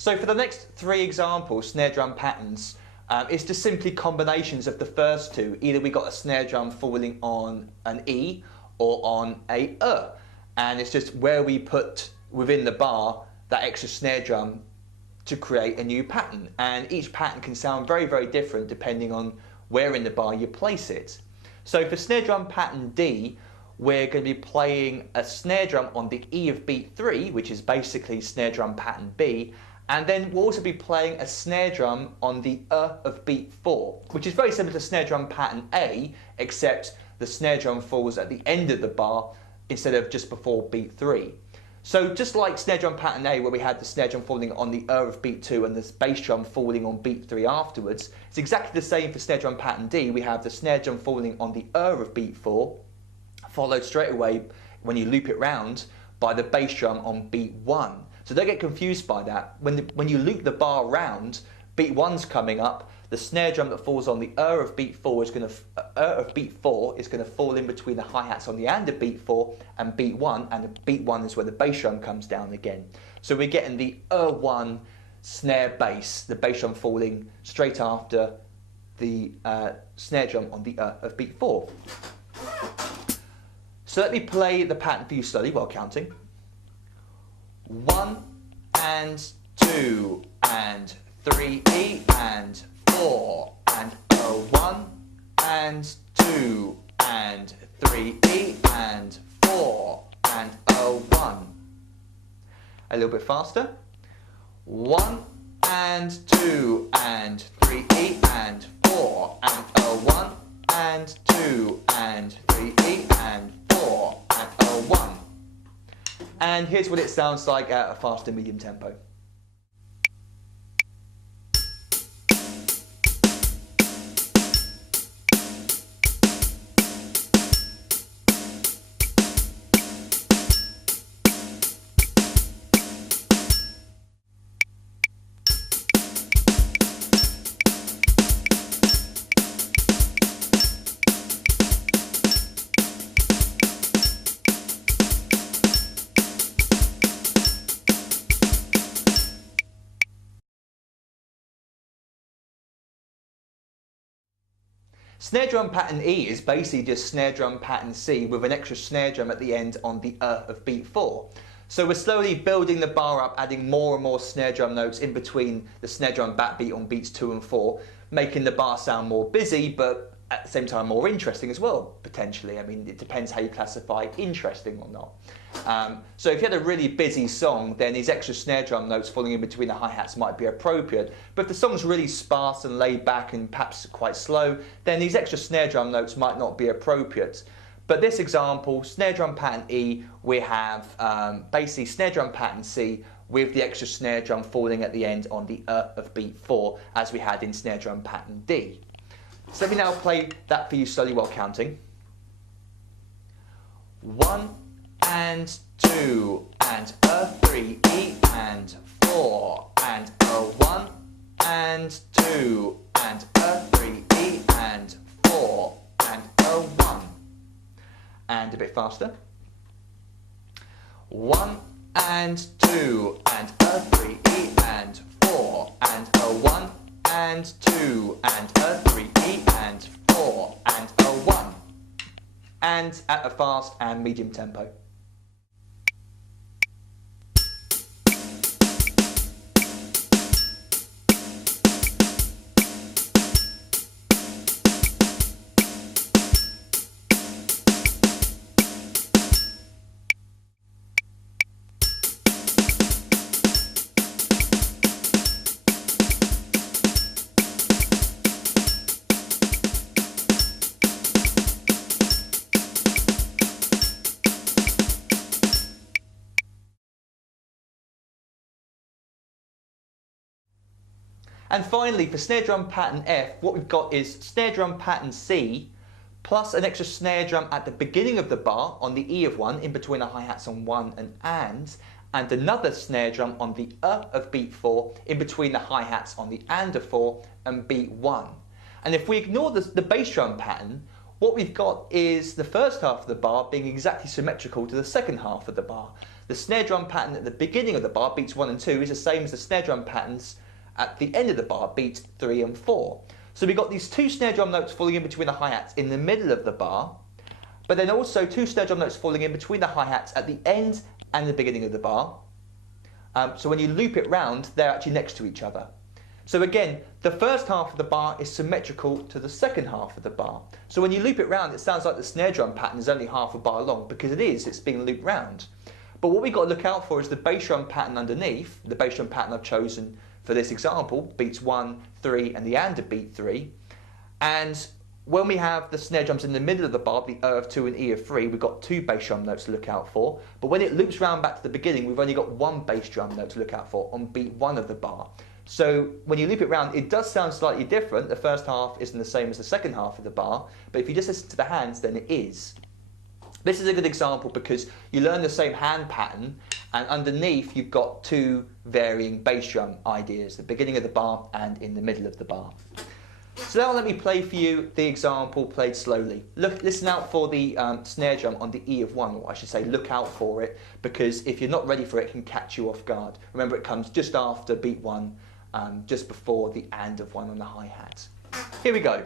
So for the next three examples, snare drum patterns, it's just simply combinations of the first two. Either we got a snare drum falling on an E or on a and it's just where we put within the bar that extra snare drum to create a new pattern. And each pattern can sound very, very different depending on where in the bar you place it. So for snare drum pattern D, we're going to be playing a snare drum on the E of beat 3, which is basically snare drum pattern B, and then we'll also be playing a snare drum on the of beat 4, which is very similar to snare drum pattern A, except the snare drum falls at the end of the bar instead of just before beat 3. So just like snare drum pattern A, where we had the snare drum falling on the of beat 2 and the bass drum falling on beat 3 afterwards, it's exactly the same for snare drum pattern D. We have the snare drum falling on the of beat 4, followed straight away, when you loop it round, by the bass drum on beat 1. So don't get confused by that. When you loop the bar round, beat 1's coming up, the snare drum that falls on the of beat 4 is going to fall in between the hi-hats on the and of beat 4 and beat 1, and the beat 1 is where the bass drum comes down again. So we're getting the 1 snare bass, the bass drum falling straight after the snare drum on the of beat 4. So let me play the pattern for you slowly while counting. 1 and 2 and 3 E and 4 and 1 and 2 and 3 E and 4 and 1. A little bit faster. 1 and 2 and 3 E and 4 and 1 and 2 and 3 E and 4 and 1. And here's what it sounds like at a faster medium tempo. Snare drum pattern E is basically just snare drum pattern C with an extra snare drum at the end on the of beat 4. So we're slowly building the bar up, adding more and more snare drum notes in between the snare drum backbeat on beats 2 and 4, making the bar sound more busy, but at the same time more interesting as well, potentially. I mean, it depends how you classify interesting or not. So if you had a really busy song, then these extra snare drum notes falling in between the hi-hats might be appropriate. But if the song's really sparse and laid back and perhaps quite slow, then these extra snare drum notes might not be appropriate. But this example, snare drum pattern E, we have basically snare drum pattern C with the extra snare drum falling at the end on the of beat 4, as we had in snare drum pattern D. So let me now play that for you slowly while counting. 1 and 2 and 3 E and 4 and 1 and 2 and 3 E and 4 and 1. And a bit faster. 1 and 2 and 3 E and 4 and 1 and 2 and 3 E and 4 and 1. And at a fast and medium tempo. And finally, for snare drum pattern F, what we've got is snare drum pattern C plus an extra snare drum at the beginning of the bar on the E of 1 in between the hi-hats on 1 and another snare drum on the of beat 4 in between the hi-hats on the and of 4 and beat 1. And if we ignore the bass drum pattern, what we've got is the first half of the bar being exactly symmetrical to the second half of the bar. the snare drum pattern at the beginning of the bar, beats 1 and 2, is the same as the snare drum patterns at the end of the bar, beats 3 and 4. So we've got these 2 snare drum notes falling in between the hi-hats in the middle of the bar, but then also 2 snare drum notes falling in between the hi-hats at the end and the beginning of the bar. So when you loop it round, they're actually next to each other. So again, the first half of the bar is symmetrical to the second half of the bar. So when you loop it round, it sounds like the snare drum pattern is only half a bar long, because it is, it's being looped round. But what we've got to look out for is the bass drum pattern underneath. The bass drum pattern I've chosen for this example, beats 1, 3, and the and of beat 3. And when we have the snare drums in the middle of the bar, the of 2 and e of 3, we've got 2 bass drum notes to look out for. But when it loops round back to the beginning, we've only got 1 bass drum note to look out for on beat 1 of the bar. So when you loop it round, it does sound slightly different. The first half isn't the same as the second half of the bar, but if you just listen to the hands, then it is. This is a good example because you learn the same hand pattern, and underneath you've got 2 varying bass drum ideas, the beginning of the bar and in the middle of the bar. So now let me play for you the example played slowly. Listen out for the snare drum on the E of 1, or I should say look out for it, because if you're not ready for it, it can catch you off guard. Remember, it comes just after beat 1, just before the and of 1 on the hi-hat. Here we go.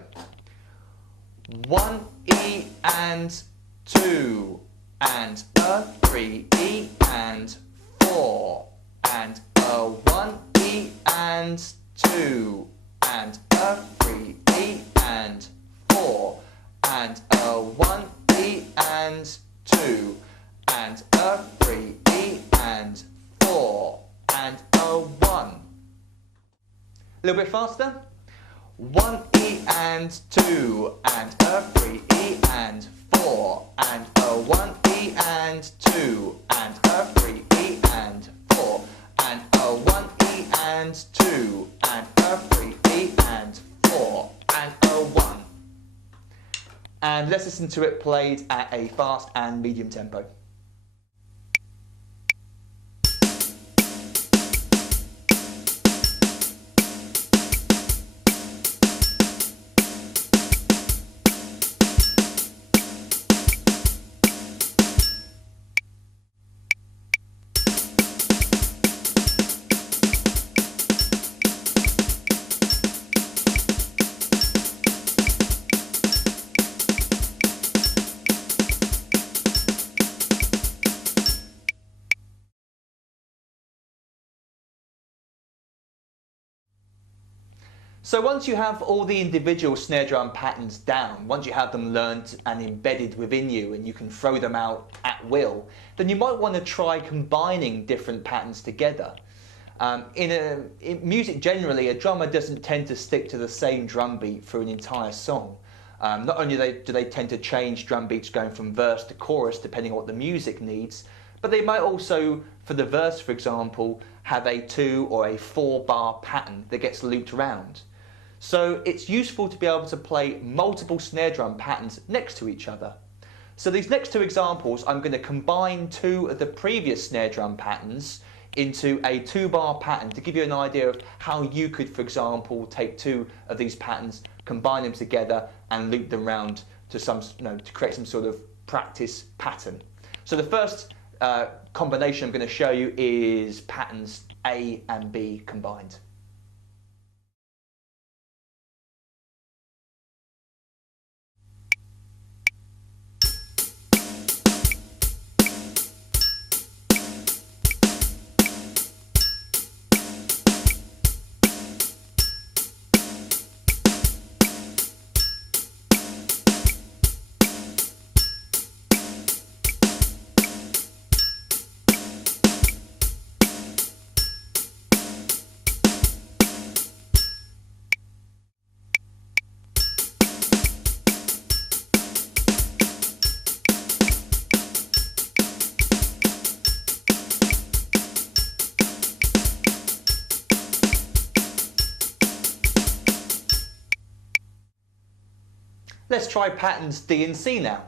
1 E and 2 and a 3 E and 4 and a 1 E and 2 and a 3 E and 4 and a 1 E and 2 and a 3 E and 4 and a 1. A little bit faster. 1 E and 2 and a 3 E and 4 and a 1 E and 2 and a 3 E and 4 and a 1 E and 2 and a 3 E and 4 and a 1. And let's listen to it played at a fast and medium tempo. So once you have all the individual snare drum patterns down, once you have them learned and embedded within you and you can throw them out at will, then you might want to try combining different patterns together. In music generally, a drummer doesn't tend to stick to the same drum beat for an entire song. Not only do they tend to change drum beats going from verse to chorus depending on what the music needs, but they might also, for the verse for example, have a 2 or a 4 bar pattern that gets looped around. So it's useful to be able to play multiple snare drum patterns next to each other. So these next 2 examples, I'm going to combine 2 of the previous snare drum patterns into a 2 bar pattern to give you an idea of how you could, for example, take 2 of these patterns, combine them together and loop them around to to create some sort of practice pattern. So the first combination I'm going to show you is patterns A and B combined. Let's try patterns D and C now.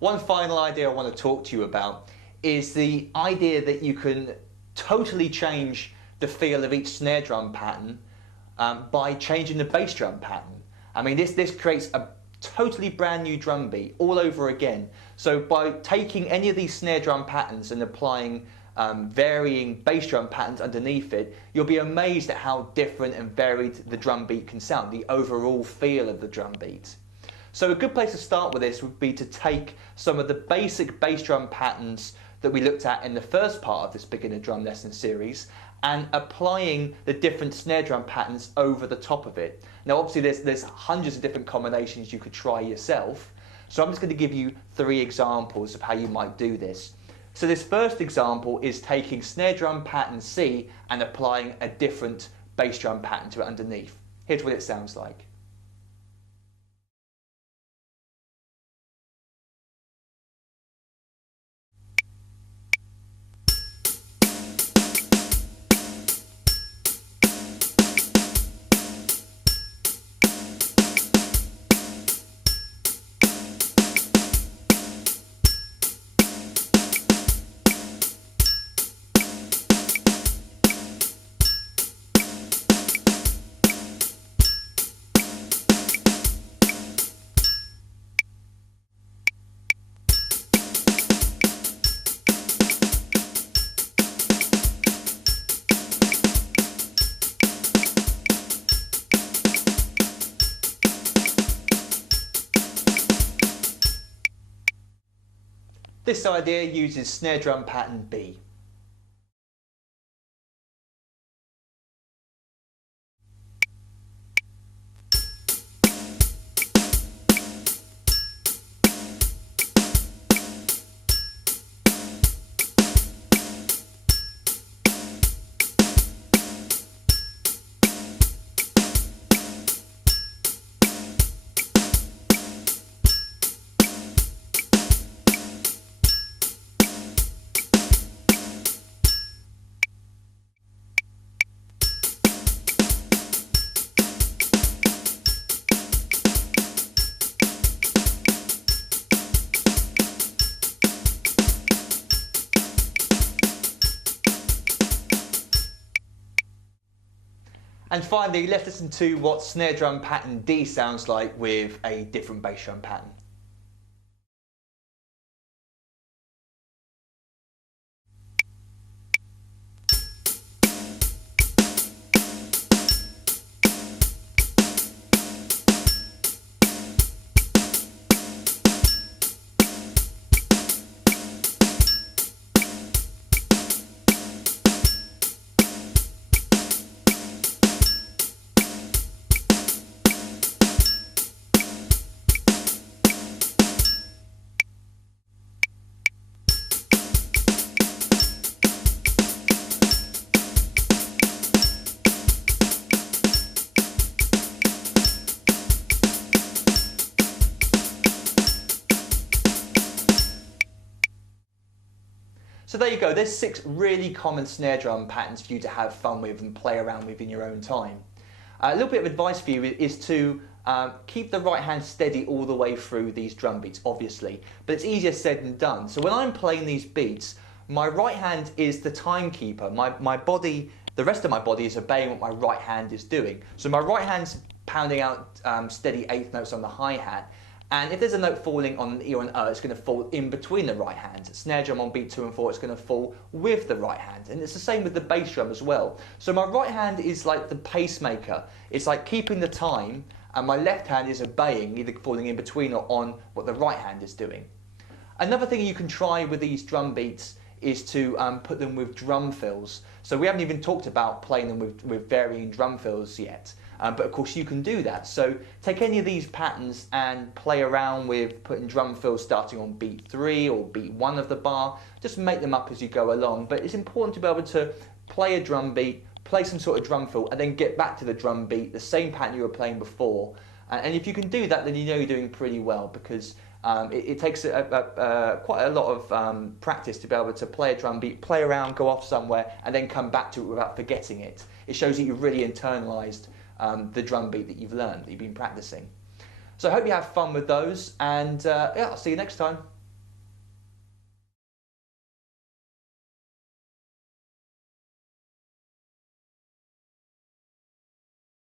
One final idea I want to talk to you about is the idea that you can totally change the feel of each snare drum pattern by changing the bass drum pattern. I mean, this creates a totally brand new drum beat all over again. So by taking any of these snare drum patterns and applying varying bass drum patterns underneath it, you'll be amazed at how different and varied the drum beat can sound, the overall feel of the drum beat. So a good place to start with this would be to take some of the basic bass drum patterns that we looked at in the first part of this beginner drum lesson series and applying the different snare drum patterns over the top of it. Now obviously there's hundreds of different combinations you could try yourself, so I'm just going to give you 3 examples of how you might do this. So this first example is taking snare drum pattern C and applying a different bass drum pattern to it underneath. Here's what it sounds like. This idea uses snare drum pattern B. And finally, let's listen to what snare drum pattern D sounds like with a different bass drum pattern. So there you go, there's 6 really common snare drum patterns for you to have fun with and play around with in your own time. A little bit of advice for you is to keep the right hand steady all the way through these drum beats, obviously, but it's easier said than done. So when I'm playing these beats, my right hand is the timekeeper. My body, the rest of my body is obeying what my right hand is doing. So my right hand's pounding out steady 8th notes on the hi-hat, and if there's a note falling on an E or an it's going to fall in between the right hands. Snare drum on beat 2 and 4, it's going to fall with the right hand. And it's the same with the bass drum as well. So my right hand is like the pacemaker. It's like keeping the time, and my left hand is obeying, either falling in between or on what the right hand is doing. Another thing you can try with these drum beats is to put them with drum fills. So we haven't even talked about playing them with varying drum fills yet. But of course you can do that. So take any of these patterns and play around with putting drum fills starting on beat 3 or beat 1 of the bar. Just make them up as you go along. But it's important to be able to play a drum beat, play some sort of drum fill, and then get back to the drum beat, the same pattern you were playing before. And if you can do that, then you know you're doing pretty well, because it takes quite a lot of practice to be able to play a drum beat, play around, go off somewhere, and then come back to it without forgetting it. It shows that you've really internalised the drum beat that you've learned, that you've been practicing. So I hope you have fun with those, and yeah, I'll see you next time.